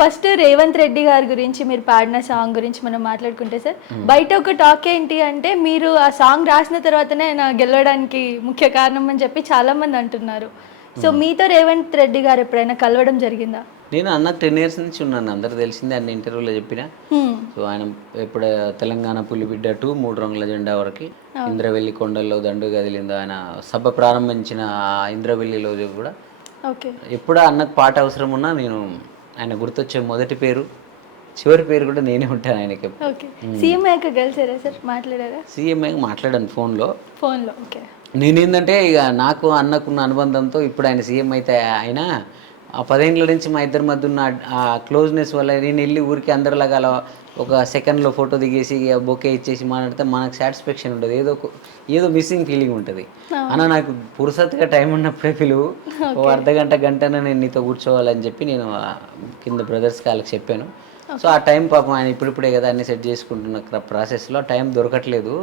First Revanth Reddy గారి గురించి మీరు పాడిన సాంగ్ గురించి మనం మాట్లాడుకుంటే సార్, బయట ఒక టాక్ ఏంటి అంటే మీరు ఆ సాంగ్ రాసిన తర్వాతనే ఆయన గెలవడానికి ముఖ్య కారణం అని చెప్పి చాలా మంది అంటున్నారు. సో మీతో రేవంత్ రెడ్డి గారు ఎప్పుడైనా కలవడం జరిగిందా? నేను అన్నకు 10 years నుంచి ఉన్నాను, అందరు తెలిసిందే, అన్ని ఇంటర్వ్యూలో చెప్పిన. సో ఆయన ఇప్పుడు తెలంగాణ పులిబిడ్డ 2 3 రంగుల జెండా వరకు, ఇంద్రవెల్లి కొండల్లో దండు కదిలిందో ఆయన సభ ప్రారంభించిన ఇంద్రవెల్లి రోజు కూడా ఎప్పుడు అన్నకు పాట అవసరం ఉన్నా నేను ఆయన గుర్తొచ్చే మొదటి పేరు చివరి పేరు కూడా నేనే ఉంటాను ఆయనకి. సీఎం కలిసారా సార్, మాట్లాడారా? సీఎం మాట్లాడాను ఫోన్లో. ఓకే. నేనేంటంటే ఇక నాకు అన్నకున్న అనుబంధంతో ఇప్పుడు ఆయన సీఎం అయితే ఆయన ఆ 10 ఏళ్ళ నుంచి మా ఇద్దరి మధ్య ఉన్న ఆ క్లోజ్నెస్ వల్ల నేను వెళ్ళి ఊరికి అందరిలాగా అలా ఒక సెకండ్లో ఫోటో దిగేసి బొకే ఇచ్చేసి మాట్లాడితే మనకు సాటిస్ఫాక్షన్ ఉంటుంది, ఏదో మిస్సింగ్ ఫీలింగ్ ఉంటుంది. అన్న నాకు పురుసత్తుగా టైం ఉన్నప్పుడే పిలువు, ఓ గంటనే నేను నీతో కూర్చోవాలని చెప్పి నేను కింద బ్రదర్స్కి వాళ్ళకి చెప్పాను. సో ఆ టైం పాపం ఆయన ఇప్పుడిప్పుడే కదా అన్ని సెట్ చేసుకుంటున్న ప్రాసెస్లో టైం దొరకట్లేదు.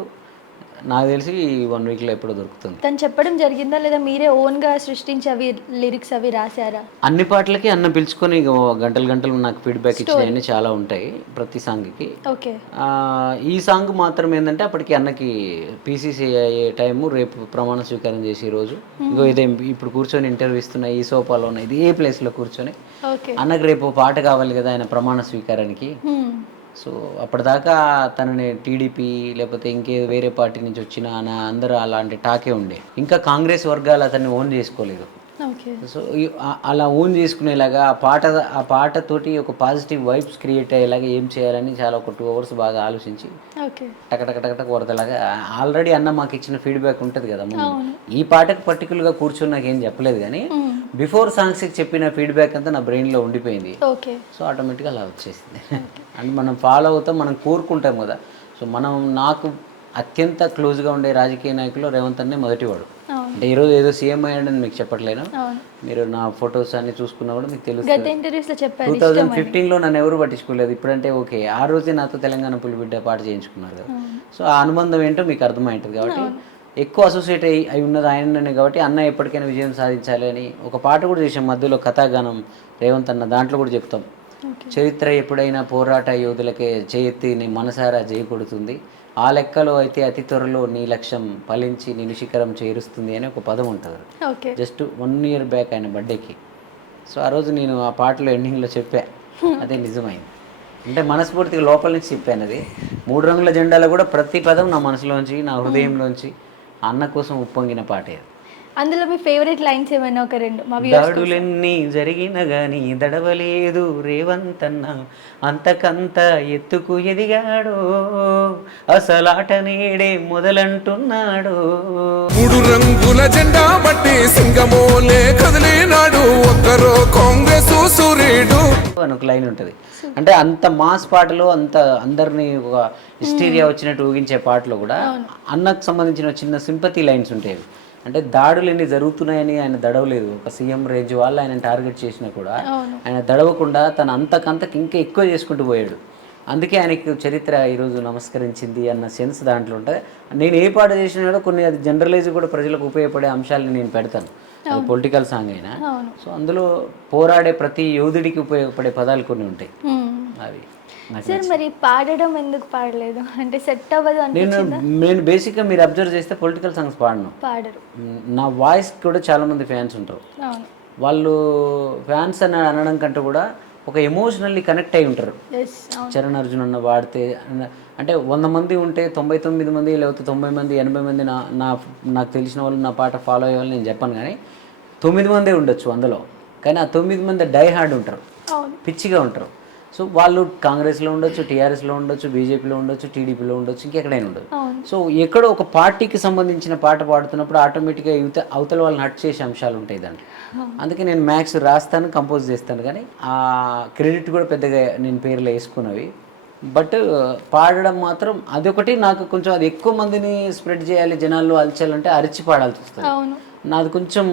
నాకు తెలిసి 1 weekలో ఎప్పుడో దొరుకుతుంది. తను చెప్పడం జరిగిందా లేదా మీరే ఓన్గా సృష్టించి అవి లిరిక్స్ అవి రాశారా? అన్ని పాటలకి అన్న పిలుచుకొని గంటలు నాకు ఫీడ్బ్యాక్ ఇచ్చినవన్నీ చాలా ఉంటాయి ప్రతి సాంగ్కి. ఓకే. ఈ సాంగ్ మాత్రం ఏంటంటే అప్పటికి అన్నకి పీసీసీ అయ్యే టైము, రేపు ప్రమాణ స్వీకారం చేసి రోజు ఇదే ఇప్పుడు కూర్చొని ఇంటర్వ్యూ ఇస్తున్న ఈ సోఫాలో ఉన్న ఇదే ప్లేస్లో కూర్చొని అన్నకి రేపు పాట కావాలి కదా ఆయన ప్రమాణ స్వీకారానికి. సో అప్పటిదాకా తనని టీడీపీ లేకపోతే ఇంకే వేరే పార్టీ నుంచి వచ్చిన అందరూ అలాంటి టాకే ఉండే, ఇంకా కాంగ్రెస్ వర్గాలు అతన్ని ఓన్ చేసుకోలేదు. సో అలా ఓన్ చేసుకునేలాగా ఆ పాటతోటి ఒక పాజిటివ్ వైబ్స్ క్రియేట్ అయ్యేలాగా ఏం చేయాలని చాలా ఒక 2 hours బాగా ఆలోచించి టకటక వరదలాగా ఆల్రెడీ అన్న మాకు ఇచ్చిన ఫీడ్బ్యాక్ ఉంటుంది కదా ముందు. ఈ పాటకు పర్టికులర్గా కూర్చొని నాకు ఏం చెప్పలేదు, కానీ బిఫోర్ సాంగ్స్కి చెప్పిన ఫీడ్బ్యాక్ అంతా నా బ్రెయిన్లో ఉండిపోయింది. సో ఆటోమేటిక్గా అలా వచ్చేసింది. అండ్ మనం ఫాలో అవుతాం, మనం కోరుకుంటాం కదా. సో నాకు అత్యంత క్లోజ్గా ఉండే రాజకీయ నాయకులు రేవంత్ అన్నే మొదటివాడు. అంటే ఈరోజు ఏదో సీఎం అయ్యాడని మీకు చెప్పట్లేను, మీరు నా ఫొటోస్ అన్ని చూసుకున్నా కూడా మీకు తెలుస్తుంది. 2015లో నన్ను ఎవరు పట్టించుకోలేదు, ఇప్పుడంటే ఓకే. ఆ రోజే నాతో తెలంగాణ పులిబిడ్డ పాట చేయించుకున్నారు కదా. సో ఆ అనుబంధం ఏంటో మీకు అర్థమవుతుంది. కాబట్టి ఎక్కువ అసోసియేట్ అయి ఉన్నది ఆయననే. కాబట్టి అన్న ఎప్పటికైనా విజయం సాధించాలి అని ఒక పాట కూడా చేసాం మధ్యలో, కథాగానం రేవంత్ అన్న. దాంట్లో కూడా చెప్తాం, చరిత్ర ఎప్పుడైనా పోరాట యోధులకే చేయెత్తి నీ మనసారా కొడుతుంది, ఆ లెక్కలో అయితే అతి త్వరలో నీ లక్ష్యం ఫలించి నేను శిఖరం చేరుస్తుంది అని ఒక పదం ఉంటుంది. జస్ట్ 1 year బ్యాక్ ఆయన బర్త్డేకి. సో ఆ రోజు నేను ఆ పాటలో ఎండింగ్లో చెప్పా, అదే నిజమైంది. అంటే మనస్ఫూర్తిగా లోపల నుంచి చెప్పాను. అది 3 రంగుల జెండాలో కూడా ప్రతి పదం నా మనసులోంచి, నా హృదయంలోంచి అన్న కోసం ఉప్పొంగిన పాటే. అందులో మీ ఫేవరెట్ లైన్స్ ఏమైనా ఒక 2? దాడులెన్ని జరిగిన గాని దడవలేదు రేవంత్ అన్న, అంతకంత ఎత్తుకు ఎదిగాడో, అసలాట నేడే మొదలంటున్నాడు, 3 రంగుల జెండా బట్టి సింగమోలే కదిలినాడు, ఒక్కరో కాంగ్రెస్ సూర్యుడు అని ఒక లైన్ ఉంటుంది. అంటే అంత మాస్ పాటలో అంత అందరినీ ఒక హిస్టీరియా వచ్చినట్టు ఊగించే పాటలో కూడా అన్నకు సంబంధించిన చిన్న సింపతి లైన్స్ ఉంటాయి. అంటే దాడులు ఎన్ని జరుగుతున్నాయని ఆయన దడవలేదు. ఒక సీఎం రేంజ్ వాళ్ళు ఆయన టార్గెట్ చేసినా కూడా ఆయన దడవకుండా తన అంతకంతకు ఇంకా ఎక్కువ చేసుకుంటూ పోయాడు. అందుకే ఆయనకి చరిత్ర ఈరోజు నమస్కరించింది అన్న సెన్స్ దాంట్లో ఉంటుంది. నేను ఏ పాట చేసినా కూడా కొన్ని అది జనరలైజ్ కూడా ప్రజలకు ఉపయోగపడే అంశాలను నేను పెడతాను, అది పొలిటికల్ సాంగ్ అయినా. సో అందులో పోరాడే ప్రతి యోధుడికి ఉపయోగపడే పదాలు కొన్ని ఉంటాయి. అవి సార్ మరి పాడడం ఎందుకు పాడలేదు? అంటే సెట్ అవ్వదు అనిపించిందా? నేను బేసిక్గా మీరు అబ్జర్వ్ చేస్తే పొలిటికల్ సాంగ్స్ పాడరు. నా వాయిస్ కూడా చాలా మంది ఫ్యాన్స్ ఉంటారు. వాళ్ళు ఫ్యాన్స్ అని అనడం కంటే కూడా ఒక ఎమోషనల్లీ కనెక్ట్ అయి ఉంటారు. చరణ్ అర్జున్ అన్న వాడితే అంటే 100 మంది ఉంటే 99 మంది లేకపోతే 90 మంది 80 మంది నాకు తెలిసిన వాళ్ళు నా పాట ఫాలో అయ్యే వాళ్ళు నేను చెప్పాను, కానీ 9 మందే ఉండొచ్చు అందులో. కానీ ఆ 9 మంది డై హార్డ్ ఉంటారు, పిచ్చిగా ఉంటారు. సో వాళ్ళు కాంగ్రెస్లో ఉండొచ్చు, టీఆర్ఎస్లో ఉండొచ్చు, బీజేపీలో ఉండొచ్చు, టీడీపీలో ఉండొచ్చు, ఇంకెక్కడైనా ఉండదు. సో ఎక్కడో ఒక పార్టీకి సంబంధించిన పాట పాడుతున్నప్పుడు ఆటోమేటిక్గా అవతల వాళ్ళని హట్ చేసే అంశాలు ఉంటాయి దాంట్లో. అందుకే నేను మ్యాథ్స్ రాస్తాను, కంపోజ్ చేస్తాను, కానీ ఆ క్రెడిట్ కూడా పెద్దగా నేను పేర్లు వేసుకున్నవి. బట్ పాడడం మాత్రం అదొకటి నాకు కొంచెం, అది ఎక్కువ మందిని స్ప్రెడ్ చేయాలి, జనాల్లో అలచాలంటే అరిచి పాడాల్సి వస్తుంది. నాది కొంచెం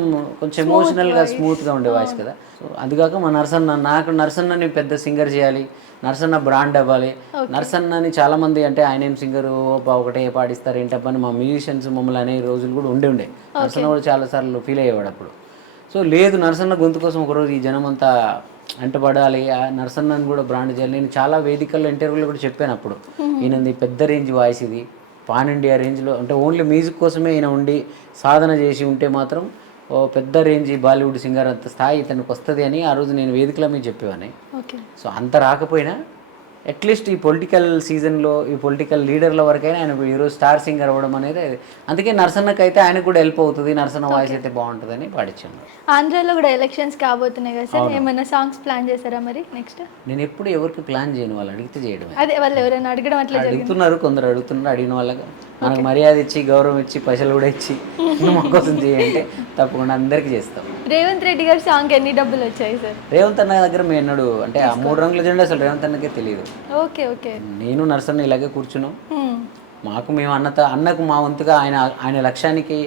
ఎమోషనల్గా స్మూత్గా ఉండే వాయిస్ కదా. సో అది కాక మా నరసన్నని పెద్ద సింగర్ చేయాలి, నరసన్న బ్రాండ్ అవ్వాలి. నరసన్నని చాలామంది అంటే ఆయన ఏం సింగరు ఒకటే పాడిస్తారు ఏంటప్ప అని మా మ్యూజిషియన్స్ మమ్మల్ని అనే రోజులు కూడా ఉండే. నరసన్న కూడా చాలాసార్లు ఫీల్ అయ్యేవాడు అప్పుడు. సో లేదు, నరసన్న గొంతు కోసం ఒకరోజు ఈ జనం అంతా అంట పడాలి, ఆ నరసన్నని కూడా బ్రాండ్ చేయాలి. నేను చాలా వేదికల్లో ఇంటర్వ్యూలో కూడా చెప్పాను అప్పుడు, ఈయనది పెద్ద రేంజ్ వాయిస్ ఇది, పాన్ ఇండియా రేంజ్లో, అంటే ఓన్లీ మ్యూజిక్ కోసమే ఈయన ఉండి సాధన చేసి ఉంటే మాత్రం ఓ పెద్ద రేంజ్ బాలీవుడ్ సింగర్ అంత స్థాయి ఇతనికి వస్తుంది అని ఆ రోజు నేను వేదికల మీద చెప్పేవాడిని. సో అంత రాకపోయినా అట్లీస్ట్ ఈ పొలిటికల్ సీజన్లో ఈ పొలిటికల్ లీడర్ల వరకైనా ఆయన ఈరోజు స్టార్ సింగర్ అవ్వడం అనేది, అందుకే నరసన్నకి అయితే ఆయనకు కూడా హెల్ప్ అవుతుంది, నరసన్న వాయిస్ అయితే బాగుంటుందని పాడించాను. ఆంధ్రాలో కూడా ఎలక్షన్స్ కాబోతున్నాయి కదా సార్, ఏమైనా సాంగ్స్ ప్లాన్ చేశారా మరి నెక్స్ట్? నేను ఎప్పుడు ఎవరికి ప్లాన్ చేయను, వాళ్ళు అడిగితే చేయడమే. అదే వాళ్ళు ఎవరైనా అడగడం అట్లా అడుగుతున్నారు, కొందరు అడుగుతున్నారు, అడిగిన వాళ్ళకి మనకు మర్యాద ఇచ్చి గౌరవం ఇచ్చి పైసలు కూడా ఇచ్చి మా కోసం చేయంటే తప్పకుండా అందరికీ చేస్తాం. రేవంత్ రెడ్డి గారి సాంగ్ ఎన్ని డబ్బులు వచ్చాయి సార్? రేవంత్ అన్న దగ్గర మేము ఎన్నడు అంటే ఆ 3 రంగుల జెండా అసలు రేవంత్ అన్నకే తెలియదు. Okay okay. నేను నరసన్న ఇలాగే కూర్చున్నాం, మాకు మేము అన్నకు మా వంతుగా ఆయన లక్ష్యానికి,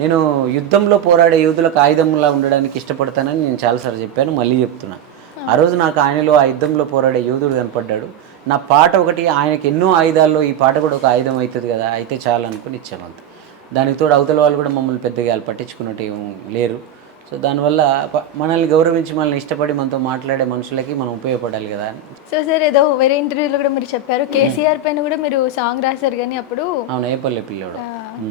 నేను యుద్ధంలో పోరాడే యోధులకు ఆయుధంలా ఉండడానికి ఇష్టపడతానని నేను చాలాసార్లు చెప్పాను, మళ్ళీ చెప్తున్నా. ఆ రోజు నాకు ఆయనలో ఆ యుద్ధంలో పోరాడే యోధుడు కనపడ్డాడు. నా పాట ఒకటి ఆయనకి ఎన్నో ఆయుధాల్లో ఈ పాట కూడా ఒక ఆయుధం అవుతుంది కదా, అయితే చాలు అనుకుని ఇచ్చామంత. దానికి తోడు అవతల వాళ్ళు కూడా మమ్మల్ని పెద్దగా పట్టించుకున్నట్టు లేరు. సో దానివల్ల మనల్ని గౌరవించి మనల్ని ఇష్టపడి మనతో మాట్లాడే మనుషులకి మనం ఉపయోగపడాలి కదా. సో సార్ ఏదో వేరే ఇంటర్వ్యూలో కూడా మీరు చెప్పారు కేసీఆర్ పైన కూడా మీరు సాంగ్ రాశారు కానీ అప్పుడు అవును ఏపల్లె పిల్లోడు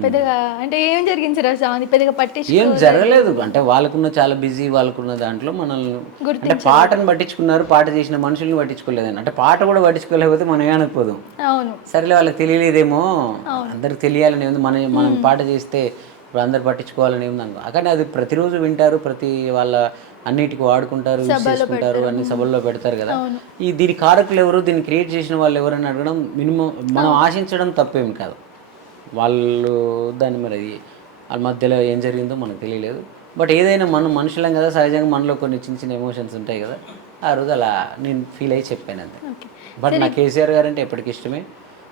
పెద్దగా అంటే ఏం జరిగింది సార్ ఆ సాంగ్ పెద్దగా ఏం జరగలేదు, అంటే వాళ్ళకున్న చాలా బిజీ, వాళ్ళకున్న దాంట్లో మనల్ని అంటే పాటను పట్టించుకున్నారు, పాట చేసిన మనుషుల్ని పట్టించుకోలేదని. అంటే పాట కూడా పట్టించుకోలేకపోతే మనం ఏమనుకోదాం, అవును సరేలే వాళ్ళకి తెలియలేదేమో, అందరికి తెలియాలని ఉంది, మనం పాట చేస్తే ఇప్పుడు అందరు పట్టించుకోవాలని ఉంది అనుకో. కానీ అది ప్రతిరోజు వింటారు, ప్రతి వాళ్ళ అన్నిటికీ వాడుకుంటారు, యూజ్ చేసుకుంటారు, అన్ని సభల్లో పెడతారు కదా. దీని కారకులు ఎవరు, దీన్ని క్రియేట్ చేసిన వాళ్ళు ఎవరని అడగడం మినిమం, మనం ఆశించడం తప్పేం కాదు. వాళ్ళు దాన్ని మరి వాళ్ళ మధ్యలో ఏం జరిగిందో మనకు తెలియలేదు. బట్ ఏదైనా మనం మనుషులం కదా, సహజంగా మనలో కొన్ని చిన్న చిన్న ఎమోషన్స్ ఉంటాయి కదా, ఆ రోజు అలా నేను ఫీల్ అయ్యి చెప్పాను అంతే. బట్ నా కేసీఆర్ గారు అంటే ఎప్పటికి ఇష్టమే,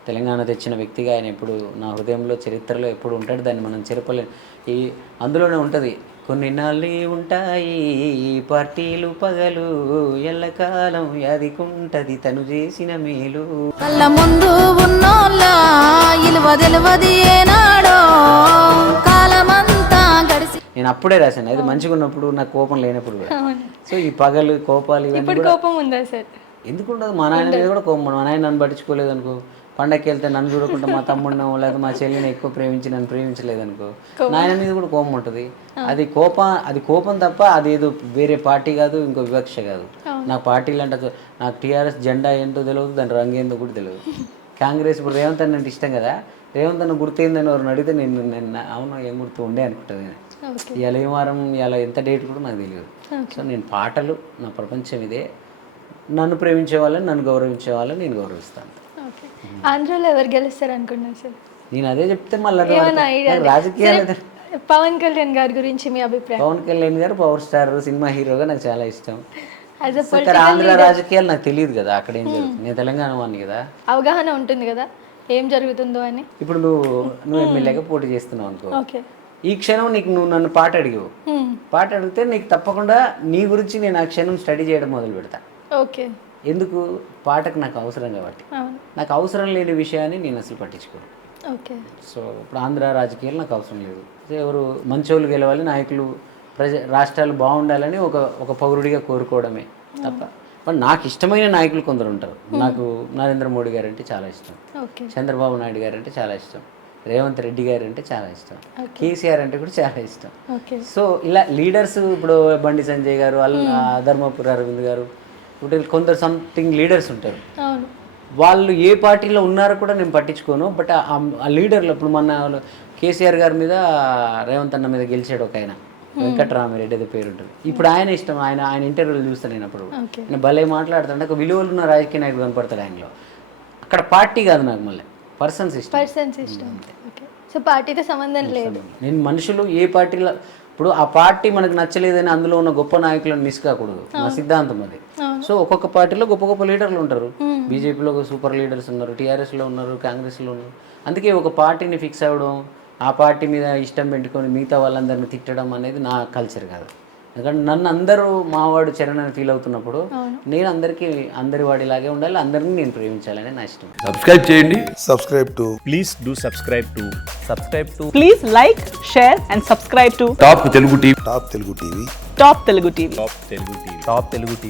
తెలంగాణ తెచ్చిన వ్యక్తిగా ఆయన ఎప్పుడు నా హృదయంలో చరిత్రలో ఎప్పుడు ఉంటాడు, దాన్ని మనం చెరపలేం. అందులోనే ఉంటుంది, కొన్ని నాళ్ళు ఉంటాయి పార్టీలు పగలు, ఎల్లకాలం యాదికుంటది తను చేసిన మేలు. కళ్ళ ముందు ఉన్నోళ్ళ ఇలువ తెలివది ఏనాడో కాలమంతా గడిసి. నేను అప్పుడే రాశాను, అది మంచిగా ఉన్నప్పుడు నాకు కోపం లేనప్పుడు కూడా. సో ఈ పగలు కోపాలు ఇవన్నీ కోపం ఉందా సార్? ఎందుకు ఉండదు, మా నాయన మీద కూడా కోపం. మా నాయన నన్ను పట్టించుకోలేదు అనుకో, పండగకి వెళ్తే నన్ను చూడకుండా మా తమ్ముడినో లేకపోతే మా చెల్లిని ఎక్కువ ప్రేమించి నన్ను ప్రేమించలేదు అనుకో, నాయన మీద కూడా కోపం ఉంటుంది. అది కోపం తప్ప అదేదో వేరే పార్టీ కాదు, ఇంకో వివక్ష కాదు. నాకు పార్టీలు అంటే నాకు టీఆర్ఎస్ జెండా ఏంటో తెలియదు, దాని రంగు ఏందో కూడా తెలియదు. కాంగ్రెస్ ఇప్పుడు రేవంత్ అన్న అంటే ఇష్టం కదా, రేవంత్ అన్న గుర్తయిందని ఎవరిని అడిగితే నేను అవును ఏం గుర్తు ఉండే అనుకుంటుంది. నేను ఇవాళ ఏం వారం, ఇవాళ ఎంత డేట్ కూడా నాకు తెలియదు. సో నేను పాటలు, నా ప్రపంచం ఇదే, నన్ను ప్రేమించే వాళ్ళని, నన్ను గౌరవించే వాళ్ళని నేను గౌరవిస్తాను. ఆంధ్రాలో ఎవరు గెలుస్తారు అనుకున్నారు సార్? నేను అదే చెప్తే మళ్ళీ రాజకీయాలు. పవన్ కళ్యాణ్ గారి గురించి మీ అభిప్రాయం? పవన్ కళ్యాణ్ గారు పవర్ స్టార్, సినిమా హీరోగా నాకు చాలా ఇష్టం. ఆంధ్ర రాజకీయాలు నాకు తెలియదు కదా, అక్కడ ఏం జరుగుతుంది, నేను తెలంగాణ వాడిని కదా, అవగాహన ఉంటుంది కదా ఏం జరుగుతుందో అని. ఇప్పుడు నువ్వు ఎమ్మెల్యేగా పోటీ చేస్తున్నావు అనుకో, ఈ క్షణం నువ్వు నన్ను పాట అడిగావు, పాట అడిగితే నీకు తప్పకుండా నీ గురించి నేను ఆ క్షణం స్టడీ చేయడం మొదలు పెడతా. ఓకే, ఎందుకు? పాటకు నాకు అవసరం కాబట్టి. నాకు అవసరం లేని విషయాన్ని నేను అసలు పట్టించుకోను. ఓకే. సో ఇప్పుడు ఆంధ్ర రాజకీయాలు నాకు అవసరం లేదు. ఎవరు మంచోళ్ళు గెలవాలి, నాయకులు రాష్ట్రాలు బాగుండాలని ఒక పౌరుడిగా కోరుకోవడమే తప్ప. బట్ నాకు ఇష్టమైన నాయకులు కొందరు ఉంటారు. నాకు నరేంద్ర మోడీ గారు అంటే చాలా ఇష్టం, చంద్రబాబు నాయుడు గారు అంటే చాలా ఇష్టం, రేవంత్ రెడ్డి గారు అంటే చాలా ఇష్టం, కేసీఆర్ అంటే కూడా చాలా ఇష్టం. సో ఇలా లీడర్స్, ఇప్పుడు బండి సంజయ్ గారు, ధర్మపురి అరవింద్ గారు, ఇప్పుడు కొందరు సంథింగ్ లీడర్స్ ఉంటారు, వాళ్ళు ఏ పార్టీలో ఉన్నారో కూడా నేను పట్టించుకోను. బట్ ఆ లీడర్లు, ఇప్పుడు మన కేసీఆర్ గారి మీద రేవంత్ అన్న మీద గెలిచాడు ఒక ఆయన, వెంకట్రామిరెడ్డి ఏదో పేరు ఉంటుంది. ఇప్పుడు ఆయన ఇష్టం, ఆయన ఇంటర్వ్యూలు చూస్తాను నేను. అప్పుడు నేను భలే మాట్లాడుతాను, ఒక విలువలు ఉన్న రాజకీయ నాయకుడు కనపడతాడు ఆయనలో. అక్కడ పార్టీ కాదు నాకు, మళ్ళీ పర్సన్స్ ఇష్టం. సో పార్టీతో సంబంధం లేదు. నేను మనుషులు ఏ పార్టీలో, ఇప్పుడు ఆ పార్టీ మనకు నచ్చలేదని అందులో ఉన్న గొప్ప నాయకులను మిస్ కాకూడదు, నా సిద్ధాంతం అది. సో ఒక్కొక్క పార్టీలో గొప్ప గొప్ప లీడర్లు ఉంటారు. బీజేపీలో సూపర్ లీడర్స్ ఉన్నారు, టీఆర్ఎస్లో ఉన్నారు, కాంగ్రెస్లో ఉన్నారు. అందుకే ఒక పార్టీని ఫిక్స్ అవ్వడం, ఆ పార్టీ మీద ఇష్టం పెట్టుకొని మిగతా వాళ్ళందరినీ తిట్టడం అనేది నా కల్చర్ కాదు. ఎందుకంటే నన్ను అందరూ మావాడు చరణ్ అని ఫీల్ అవుతున్నప్పుడు నేను అందరి వాడిలాగే ఉండాలి, అందరినీ నేను ప్రేమించాలని నా ఇష్టం. సబ్స్క్రైబ్ చేయండి. Please do subscribe to. Please like, share and subscribe to top Telugu TV. Top Telugu TV. Top Telugu TV.